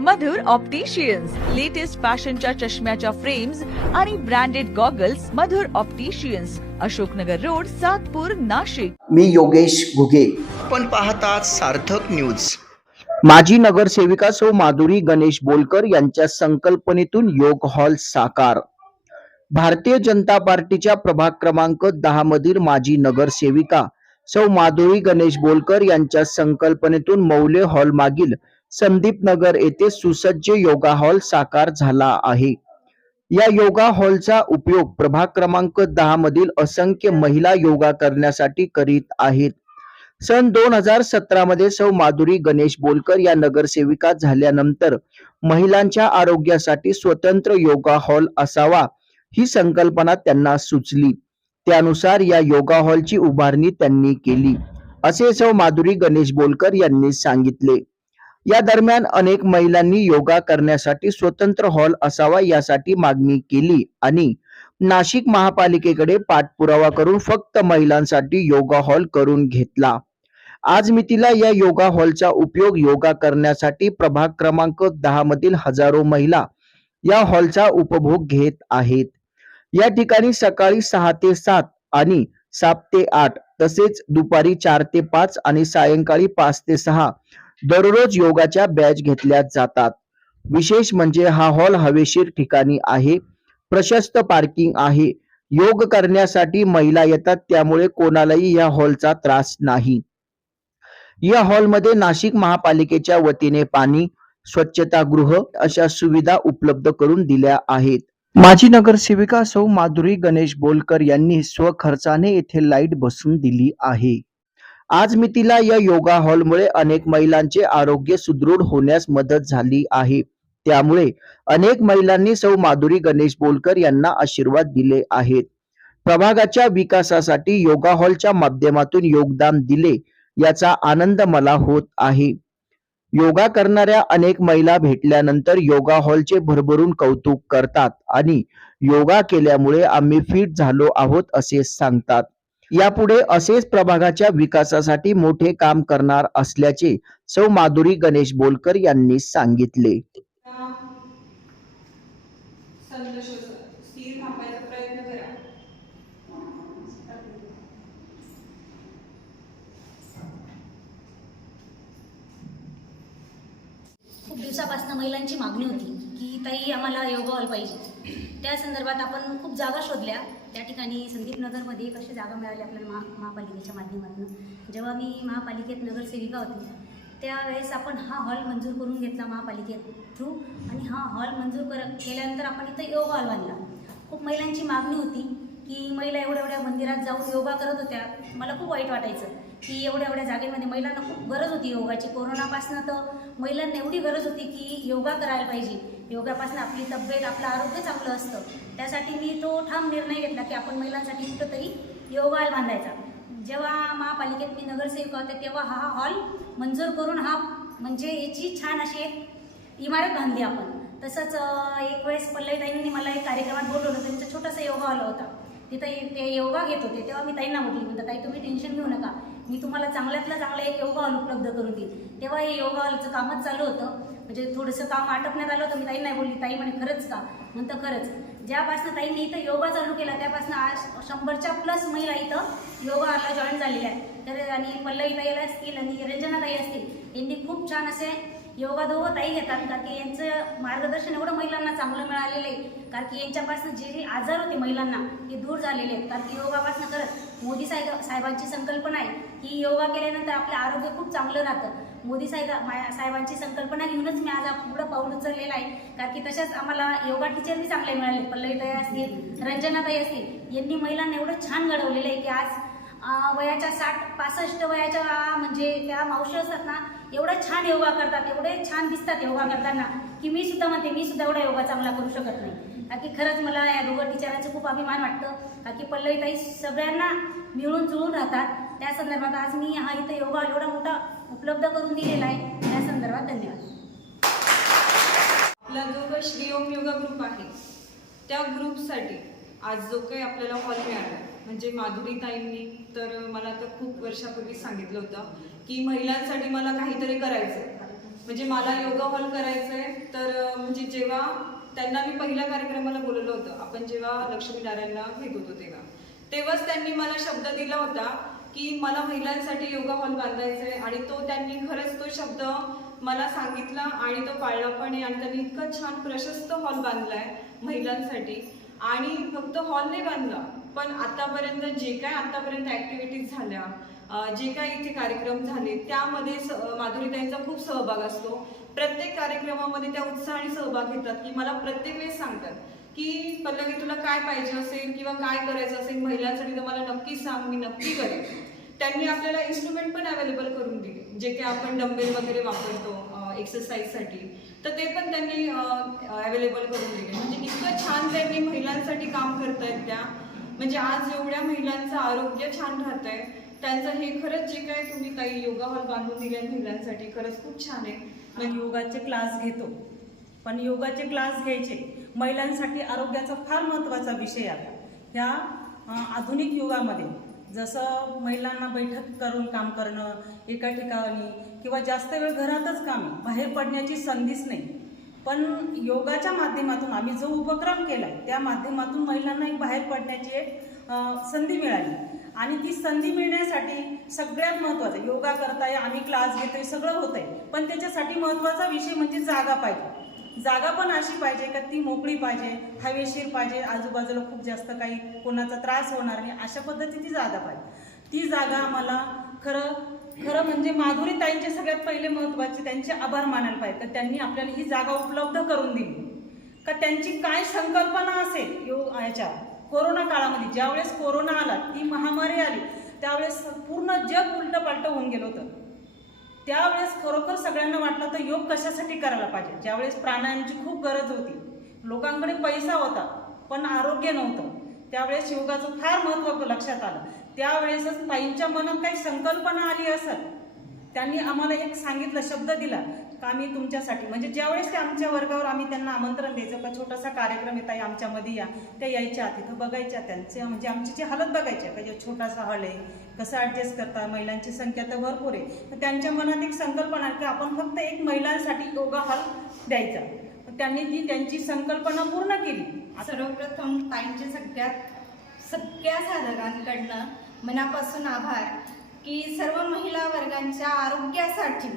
मधुर opticians latest फॅशनच्या चष्म्याच्या frames आणि branded goggles Madhur opticians Ashoknagar road Satpur Nashik. मी योगेश घुगे. आपण पाहतात सार्थक न्यूज माजी नगरसेविका सौ माधुरी गणेश बोलकर यांच्या संकल्पनेतून योग हॉल साकार. भारतीय जनता पार्टीच्या प्रभाग क्रमांक दहा मधील माजी नगरसेविका सौ माधुरी गणेश बोलकर यांच्या संकल्पनेतून मौले हॉल मागील संदीप नगर येथे सुसज्ज योगा हॉल साकार झाला आहे. या योगा हॉलचा उपयोग प्रभाग क्रमांक दहा मधील असंख्य महिला योगा करण्यासाठी करीत आहेत. सन दोन हजार सतरा मध्ये सौ माधुरी गणेश बोलकर या नगरसेविका झाल्यानंतर महिलांच्या आरोग्यासाठी स्वतंत्र योगा हॉल असावा ही संकल्पना त्यांना सुचली. त्यानुसार या योगा हॉलची उभारणी त्यांनी केली. असे सौ माधुरी गणेश बोलकर यांनी सांगितले. या दरम्यान अनेक महिलांनी योगा करण्यासाठी स्वतंत्र हॉल असावा यासाठी मागणी केली आणि नाशिक महापालिकेकडे पाठपुरावा करून फक्त महिलांसाठी योगा हॉल करून घेतला. आज मितीला या योगा हॉलचा उपयोग योगा करण्यासाठी प्रभाग क्रमांक दहा मधील हजारो महिला या हॉलचा उपभोग घेत आहेत. या ठिकाणी सकाळी सहा ते सात आणि सात ते आठ तसेच दुपारी चार ते पाच आणि सायंकाळी पाच ते सहा दररोज योगाच्या बॅच घेतल्या जातात. विशेष म्हणजे हा हॉल हवेशीर ठिकाणी आहे. प्रशस्त पार्किंग आहे. योग करण्यासाठी महिला येतात त्यामुळे कोणालाही या हॉलचा त्रास नाही. या हॉलमध्ये नाशिक महापालिकेच्या वतीने पाणी स्वच्छतागृह अशा सुविधा उपलब्ध करून दिल्या आहेत. माजी नगरसेविका सौ माधुरी गणेश बोलकर यांनी स्वखर्चाने येथे लाइट बसून दिली आहे. आज मितीला या योगा हॉलमुळे अनेक महिलांचे आरोग्य सुदृढ होण्यास मदत झाली आहे. त्यामुळे अनेक महिलांनी सौ माधुरी गणेश बोलकर यांना आशीर्वाद दिले आहेत. प्रभागाच्या विकासासाठी योगा हॉलच्या माध्यमातून योगदान दिले याचा आनंद मला होत आहे. योगा करणाऱ्या अनेक महिला भेटल्यानंतर योगा हॉलचे भरभरून कौतुक करतात आणि योगा केल्यामुळे आम्ही फिट झालो आहोत असे सांगतात. यापुढे असेच प्रभागाच्या विकासासाठी मोठे काम करणार असल्याचे सौ माधुरी गणेश बोलकर यांनी सांगितले. खूप दिवसापासून महिलांची मागणी होती की ताई आम्हाला योगा हॉल पाहिजे. त्या संदर्भात आपण खूप जागा शोधल्या. त्या ठिकाणी संदीप नगरमध्ये कशी जागा मिळाली आपल्याला महा महापालिकेच्या माध्यमातून. जेव्हा मी महापालिकेत नगरसेविका होती त्यावेळेस आपण हा हॉल मंजूर करून घेतला महापालिकेत थ्रू आणि हा हॉल मंजूर कर केल्यानंतर आपण इथं योगा हॉल बांधला. खूप महिलांची मागणी होती की महिला एवढ्या एवढ्या मंदिरात जाऊन योगा करत होत्या. मला खूप वाईट वाटायचं की एवढ्या एवढ्या जागेमध्ये महिलांना खूप गरज होती योगाची. कोरोनापासून तर महिलांना एवढी गरज होती की योगा करायला पाहिजे. योगापासून आपली तब्येत आपलं आरोग्य चांगलं असतं. त्यासाठी मी तो ठाम निर्णय घेतला की आपण महिलांसाठी कुठंतरी योगा हॉल बांधायचा. जेव्हा महापालिकेत मी नगरसेविका होते तेव्हा हा हॉल मंजूर करून हा म्हणजे याची छान अशी एक इमारत बांधली आपण. तसंच एक वेळेस पल्लवीताईंनी मला एक कार्यक्रमात बोलवलं त्यांचा छोटासा योगा हॉल होता. तिथं ते योगा घेत होते. तेव्हा मी ताईंना म्हटली म्हणतात ताई तुम्ही टेन्शन घेऊ नका. मी तुम्हाला चांगल्यातला चांगला एक योगा हॉल उपलब्ध करून देईल तेव्हा हे योगा हॉलचं कामच चालू होतं. म्हणजे थोडंसं काम आटपण्यात आलं होतं. मी ताईंना बोलली. ताई म्हणे खरंच का? म्हणतं खरंच. ज्यापासून ताईंनी इथं योगा चालू केला त्यापासून आज शंभरच्या प्लस महिला इथं योगा हॉलला जॉईन झालेल्या आहेत. तर आणि पल्लवी ताईला असतील आणि रंजना ताई असतील यांनी खूप छान असे योगा दोघं ताई घेतात. कारण की यांचं मार्गदर्शन एवढं महिलांना चांगलं मिळालेलं आहे. कारण की यांच्यापासून जे जे आजार होते महिलांना ते दूर झालेले आहेत. कारण की योगापासून करत मोदी साहेब साहेबांची संकल्पना आहे की योगा केल्यानंतर आपलं आरोग्य खूप चांगलं राहतं. मोदी साहेब साहेबांची संकल्पना घेऊनच मी आज पुढं पाऊल उचललेलं आहे. कारण की तशाच आम्हाला योगा टीचर बी चांगले मिळाले. पल्लवीताई असतील रंजनाताई असतील यांनी महिलांना एवढं छान घडवलेलं आहे की आज वयाच्या साठ पासष्ट वयाच्या म्हणजे त्या मावशी असतात ना एवढं छान योगा करतात एवढे छान दिसतात योगा करताना की मी सुद्धा म्हणते मी सुद्धा एवढा योगा चांगला करू शकत नाही. बाकी की खरंच मला या दोघं टीचरांचं खूप अभिमान वाटतं? बाकी की पल्लवीताई सगळ्यांना मिळून जुळून राहतात? त्या संदर्भात आज मी हा इथं योगा एवढा मोठा उपलब्ध करून दिलेला आहे. त्या संदर्भात धन्यवाद. आपला जो काही श्रीओम योगा ग्रुप आहे त्या ग्रुपसाठी आज जो काही आपल्याला हॉल मिळाला म्हणजे माधुरी ताईंनी तर मला तर खूप वर्षापूर्वी सांगितलं होतं की महिलांसाठी मला काहीतरी करायचं म्हणजे मला योगा हॉल करायचं आहे तर म्हणजे जेव्हा त्यांना मी पहिल्या कार्यक्रमाला बोलवलं होतं. आपण जेव्हा लक्ष्मीनारायणला भेट होतो तेव्हा. तेव्हाच त्यांनी मला शब्द दिला होता की मला महिलांसाठी योगा हॉल बांधायचा आहे आणि तो त्यांनी खरंच तो शब्द मला सांगितला आणि तो पाळला पण आहे आणि त्यांनी इतका छान प्रशस्त हॉल बांधलाय महिलांसाठी. आणि फक्त हॉल नाही बांधला पण आतापर्यंत जे काय आतापर्यंत ऍक्टिव्हिटीज झाल्या जे काही इथे कार्यक्रम झाले त्यामध्ये स- माधुरीताईंचा खूप सहभाग असतो. प्रत्येक कार्यक्रमामध्ये त्या उत्साहाने सहभाग घेतात. की मला प्रत्येक वेळेस सांगतात की पल्लवी तुला काय पाहिजे असेल किंवा काय करायचं असेल महिलांसाठी तर मला नक्की सांग मी नक्की करेन. त्यांनी आपल्याला इन्स्ट्रुमेंट पण अवेलेबल करून दिले जे की आपण डंबेल वगैरे वापरतो एक्सरसाइजसाठी तर ते पण त्यांनी अवेलेबल करून दिले. म्हणजे इतकं छान त्यांनी महिलांसाठी काम करतायत त्या. म्हणजे आज एवढ्या महिलांचं आरोग्य छान राहत आहे त्यांचं हे खरंच जे काय तुम्ही काही योगा हॉल बांधून दिले महिलांसाठी खरंच खूप छान आहे. आपण योगाचे क्लास घेतो. पण योगाचे क्लास घ्यायचे महिलांसाठी आरोग्याचा फार महत्त्वाचा विषय आता. ह्या आधुनिक युगामध्ये जसं महिलांना बैठक करून काम करणं एका ठिकाणी किंवा जास्त वेळ घरातच काम बाहेर पडण्याची संधीच नाही. पण योगाच्या माध्यमातून आम्ही जो उपक्रम केला त्या माध्यमातून महिलांना एक बाहेर पडण्याची एक संधी मिळाली. आणि ती संधी मिळण्यासाठी सगळ्यात महत्त्वाचं योगा करताय आम्ही क्लास घेतोय सगळं होतंय. पण त्याच्यासाठी महत्त्वाचा विषय म्हणजे जागा पाहिजे. जागा पण अशी पाहिजे का ती मोकळी पाहिजे हवेशीर पाहिजे आजूबाजूला खूप जास्त काही कोणाचा त्रास होणार नाही अशा पद्धतीची जागा पाहिजे. ती जागा आम्हाला खरं खरं म्हणजे माधुरी ताईंचे सगळ्यात पहिले महत्त्वाचे त्यांचे आभार मानायला पाहिजे. तर त्यांनी आपल्याला ही जागा उपलब्ध करून दिली. का त्यांची काय संकल्पना असेल यो याच्यावर? कोरोना काळामध्ये ज्यावेळेस कोरोना आला ती महामारी आली त्यावेळेस पूर्ण जग उलटं पालटं होऊन गेलं होतं. त्यावेळेस खरोखर सगळ्यांना वाटलं तर योग कशासाठी करायला पाहिजे? ज्यावेळेस प्राणायामची खूप गरज होती. लोकांकडे पैसा होता पण आरोग्य नव्हतं. त्यावेळेस योगाचं फार महत्त्व लक्षात आलं. त्यावेळेसच ताईंच्या मनात काही संकल्पना आली असत त्यांनी आम्हाला एक सांगितलं शब्द दिला. का आम्ही तुमच्यासाठी. म्हणजे ज्यावेळेस ते आमच्या वर्गावर आम्ही त्यांना आमंत्रण द्यायचं का छोटासा कार्यक्रम येत आहे आमच्यामध्ये या त्या यायच्या तिथं बघायच्या त्यांचे म्हणजे आमची जी हालत बघायची का जे छोटासा हॉल आहे कसं ॲडजस्ट करता महिलांची संख्या तर भरपूर आहे तर त्यांच्या मनात एक संकल्पना की आपण फक्त एक महिलांसाठी योगा हॉल द्यायचा. त्यांनी ती त्यांची संकल्पना पूर्ण केली. सर्वप्रथम ताईंचे सगळ्यात सगळ्या साधकांकडनं मनापासून आभार की सर्व महिला वर्गांच्या आरोग्यासाठी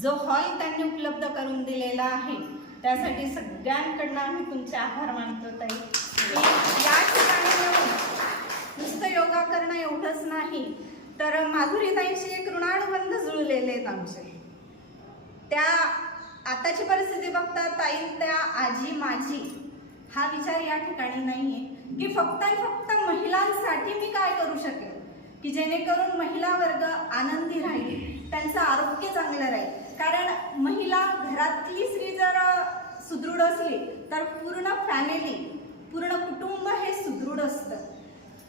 जो हॉल त्यांनी उपलब्ध करून दिलेला आहे त्यासाठी सगळ्यांकडनं आम्ही तुमचे आभार मानतो ताई. या ठिकाणी येऊन नुसतं योगा करणं एवढंच नाही तर माधुरीताईंशी एक ऋणानुबंध जुळलेले आहेत आमचे. त्या आताची परिस्थिती बघता ताई त्या आजी माझी हा विचार या ठिकाणी नाहीये की फक्त आणि फक्त महिलांसाठी मी काय करू शकेल की जेणेकरून महिला वर्ग आनंदी राहील त्यांचं आरोग्य चांगलं राहील. कारण महिला घरातली स्त्री जर सुदृढ असली तर पूर्ण फॅमिली पूर्ण कुटुंब हे सुदृढ असतं.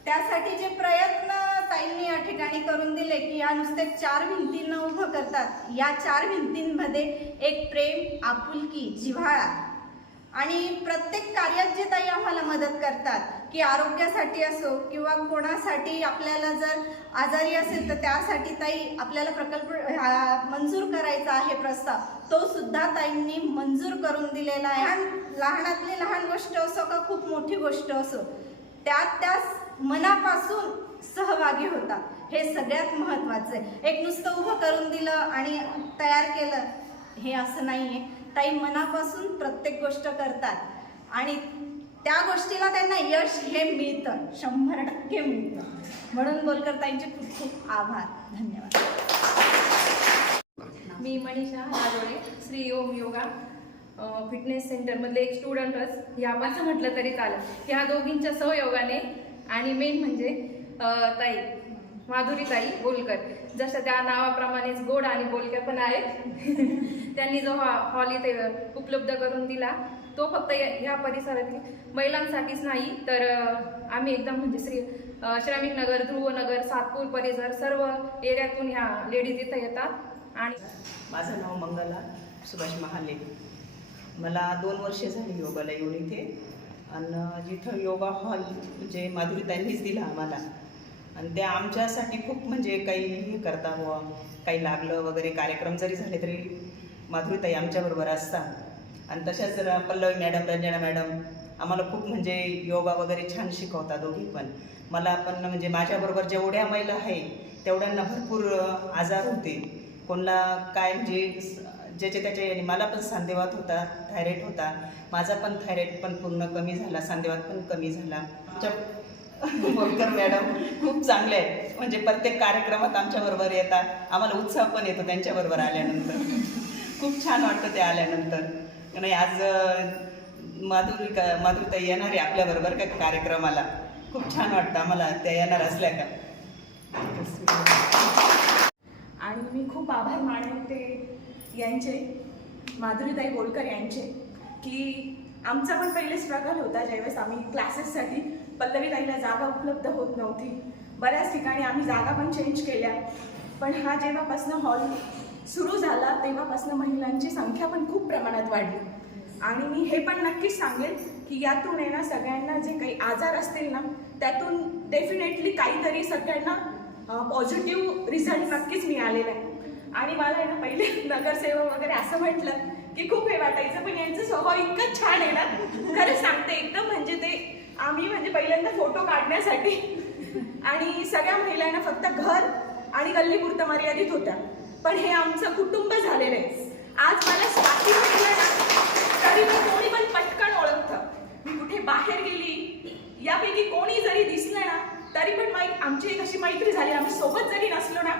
त्यासाठी जे प्रयत्न ताईंनी या ठिकाणी करून दिले की या नुसते चार भिंतींना उभं करतात या चार भिंतींमध्ये एक प्रेम आपुलकी जिव्हाळा आणि प्रत्येक कार्यात जे ताई आम्हाला मदत करतात की आरोग्यासाठी असो किंवा कोणासाठी आपल्याला जर आजारी असेल तर त्यासाठी ताई आपल्याला प्रकल्प मंजूर करायचा आहे प्रस्ताव. तो सुद्धा ताईंनी मंजूर करून दिलेला आहे. लहान लहानातली लहान गोष्ट असो का खूप मोठी गोष्ट असो त्यात त्या मनापासून सहभागी होता. हे सगळ्यात महत्त्वाचं आहे. एक नुसतं उभं करून दिलं आणि तयार केलं हे असं नाही आहे ताई मनापासून प्रत्येक गोष्ट करतात. आणि त्या गोष्टीला त्यांना यश हे मिळतं. शंभर टक्के मिळतं. म्हणून बोलकर ताईंचे खूप खूप आभार. धन्यवाद. मी मनीषा हाजोळे श्री ओम योगा फिटनेस सेंटरमधले एक स्टुडंटच ह्या माझं म्हटलं तरी चालेल. ह्या दोघींच्या सहयोगाने आणि मेन म्हणजे ताई माधुरी ताई बोलकर. जसं त्या नावाप्रमाणेच गोड आणि बोलक्या पण आहेत. त्यांनी जो हा हॉल इथे उपलब्ध करून दिला तो फक्त या- ह्या परिसरातील महिलांसाठीच नाही तर आम्ही एकदम म्हणजे श्री श्रमिक नगर ध्रुवनगर सातपूर परिसर सर्व एरियातून ह्या लेडीज इथं येतात. आणि माझं नाव मंगला सुभाष महाले. मला दोन वर्षे झाली योगाला येऊन इथे. आणि जिथं योगा हॉल म्हणजे माधुरीताईंनीच दिला आम्हाला आणि त्या आमच्यासाठी खूप म्हणजे काही हे करता बुवा. काही लागलं वगैरे कार्यक्रम जरी झाले तरी माधुरीताई आमच्याबरोबर असतात. आणि तशाच जर पल्लवी मॅडम रंजना मॅडम आम्हाला खूप म्हणजे योगा वगैरे छान शिकवतात दोघी पण. मला पण म्हणजे माझ्याबरोबर जेवढ्या महिला आहे तेवढ्यांना भरपूर आजार होते. कोणाला काय म्हणजे ज्याचे त्याचे आणि मला पण सांदेवात होता थायरॉईड होता. माझा पण थायरॉईड पण पूर्ण कमी झाला सांदेवात पण कमी झाला. आमच्या बोलकर मॅडम खूप चांगले आहेत म्हणजे प्रत्येक कार्यक्रमात आमच्याबरोबर येतात. आम्हाला उत्साह पण येतो त्यांच्याबरोबर आल्यानंतर. खूप छान वाटतं ते आल्यानंतर. नाही आज माधुरी का माधुरीताई येणार आहे आपल्याबरोबर का कार्यक्रमाला? खूप छान वाटतं आम्हाला त्या येणार असल्या का? आणि मी खूप आभार मानेन ते यांचे माधुरीताई बोलकर यांचे की आमचा पण पहिले स्ट्रगल होता ज्यावेळेस आम्ही क्लासेससाठी पल्लवीताईला जागा उपलब्ध होत नव्हती. बऱ्याच ठिकाणी आम्ही जागा पण चेंज केल्या. पण हा जेव्हापासनं हॉल सुरू झाला तेव्हापासनं महिलांची संख्या पण खूप प्रमाणात वाढली. आणि मी हे पण नक्कीच सांगेन की यातून आहे ना सगळ्यांना जे काही आजार असतील ना त्यातून डेफिनेटली काहीतरी सगळ्यांना पॉझिटिव्ह रिझल्ट नक्कीच मिळालेला आहे. आणि मला आहे ना पहिले नगरसेवक वगैरे असं म्हटलं की खूप हे वाटायचं पण यांचं स्वभाव इतकं छान आहे ना. खरं सांगते एकदम म्हणजे ते आम्ही म्हणजे पहिल्यांदा फोटो काढण्यासाठी. आणि सगळ्या महिलांना फक्त घर आणि गल्लीपुरतं मर्यादित होत्या. पण हे आमचं कुटुंब झालेलं आहे. आज मला स्वाती म्हटलं ना तरी मी कोणी पण पटकन ओळखतं. मी कुठे बाहेर गेली यापैकी कोणी जरी दिसलं ना तरी पण माई आमची एक अशी मैत्री झाली. आम्ही सोबत जरी नसलो ना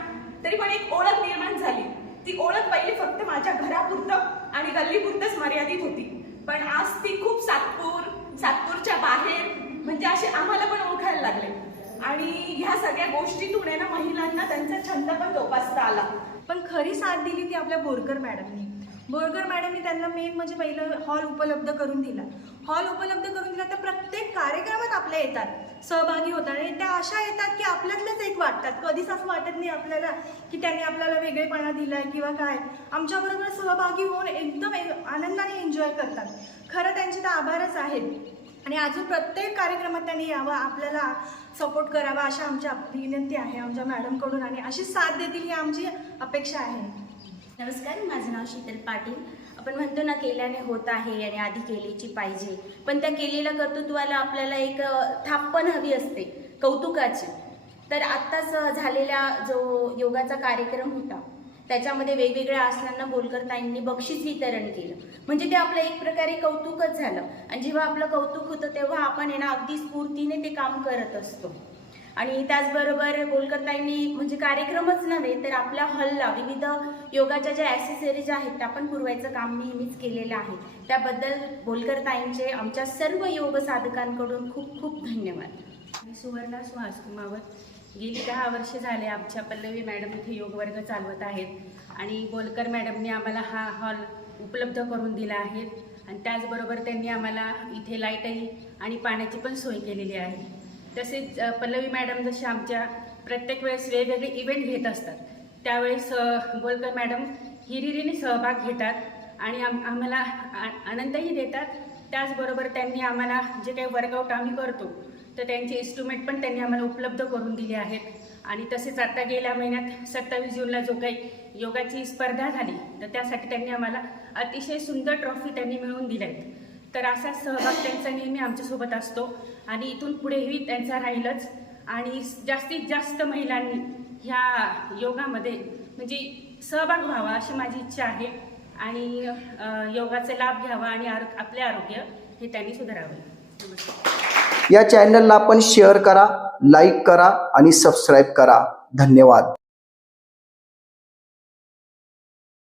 तरी पण एक ओळख निर्माण झाली. ती ओळख पहिली फक्त माझ्या घरापुरतं आणि गल्लीपुरतंच मर्यादित होती. पण आज ती खूप सातपूर सातपूरच्या बाहेर म्हणजे असे आम्हाला पण ओळखायला लागले. आणि ह्या सगळ्या गोष्टीतून आहे ना महिलांना त्यांचा छंद पण जोपासता आला. पण खरी साथ दिली ती आपल्या बोरकर मॅडमनी. बोरकर मॅडमनी त्यांना मेन म्हणजे पहिलं हॉल उपलब्ध करून दिला. हॉल उपलब्ध करून दिला तर प्रत्येक कार्यक्रमात आपल्या येतात सहभागी होतात. आणि त्या अशा येतात की आपल्यातलंच एक वाटतात. कधीच असं वाटत नाही आपल्याला की त्यांनी आपल्याला वेगळेपणा दिला किंवा काय. आमच्याबरोबर सहभागी होऊन एकदम आनंदाने एन्जॉय करतात. खरं त्यांचे तर आभारच आहेत. आणि अजून प्रत्येक कार्यक्रमात त्यांनी यावं आपल्याला सपोर्ट करावा अशा आमच्या विनंती आहे आमच्या मॅडमकडून. आणि अशी साथ देतील ही आमची अपेक्षा आहे. नमस्कार माझं नाव शीतल पाटील. आपण म्हणतो ना केल्याने होत आहे आणि आधी केलीची पाहिजे. पण त्या केलेल्या कर्तृत्वाला आपल्याला एक अ, थाप पण हवी असते कौतुकाची. तर आत्ताच झालेला जो योगाचा कार्यक्रम होता त्याच्यामध्ये वेगवेगळ्या आसनांना बोलकरताईंनी बक्षीस वितरण केलं. म्हणजे ते आपलं एक प्रकारे कौतुकच झालं. आणि जेव्हा आपलं कौतुक होतं तेव्हा आपण आहे ना अगदी स्फूर्तीने ते काम करत असतो. आणि त्याचबरोबर बोलकरताईंनी म्हणजे कार्यक्रमच नव्हे तर आपल्या हॉलला विविध योगाच्या ज्या ॲसेसरीज आहेत त्या पण पुरवायचं काम नेहमीच केलेलं आहे. त्याबद्दल बोलकरताईंचे आमच्या सर्व योग साधकांकडून खूप खूप धन्यवाद. मी सुवर्णा सुहास कुमावत गेली दहा वर्ष झाले आमच्या पल्लवी मॅडम इथे योग वर्ग चालवत आहेत आणि बोलकर मॅडमने आम्हाला हा हॉल उपलब्ध करून दिला आहे. आणि त्याचबरोबर त्यांनी आम्हाला इथे लाईटही आणि पाण्याची पण सोय केलेली आहे. तसेच पल्लवी मॅडम जसे आमच्या प्रत्येक वेळेस वेगवेगळे इव्हेंट घेत असतात. त्यावेळेस बोलकर मॅडम हिरिरीने सहभाग घेतात आणि आम आम्हाला आ- आनंदही देतात. त्याचबरोबर त्यांनी आम्हाला जे काही वर्कआउट आम्ही करतो तर त्यांचे इन्स्ट्रुमेंट पण त्यांनी आम्हाला उपलब्ध करून दिले आहेत. आणि तसेच आता गेल्या महिन्यात सत्तावीस जूनला जो काही योगाची स्पर्धा झाली तर त्यासाठी त्यांनी आम्हाला अतिशय सुंदर ट्रॉफी त्यांनी मिळवून दिल्या आहेत तर असा सहभाग त्यांचा नेहमी आमच्यासोबत असतो. आणि इथून पुढेही त्यांचा राहीलच. आणि जास्तीत जास्त महिलांनी ह्या योगामध्ये म्हणजे सहभाग व्हावा अशी माझी इच्छा आहे. आणि योगाचे योगाचा लाभ घ्यावा आणि आरो आपले आरोग्य हे त्यांनी सुधारावे. या चॅनलला आपण शेअर करा लाईक करा आणि सबस्क्राईब करा. धन्यवाद.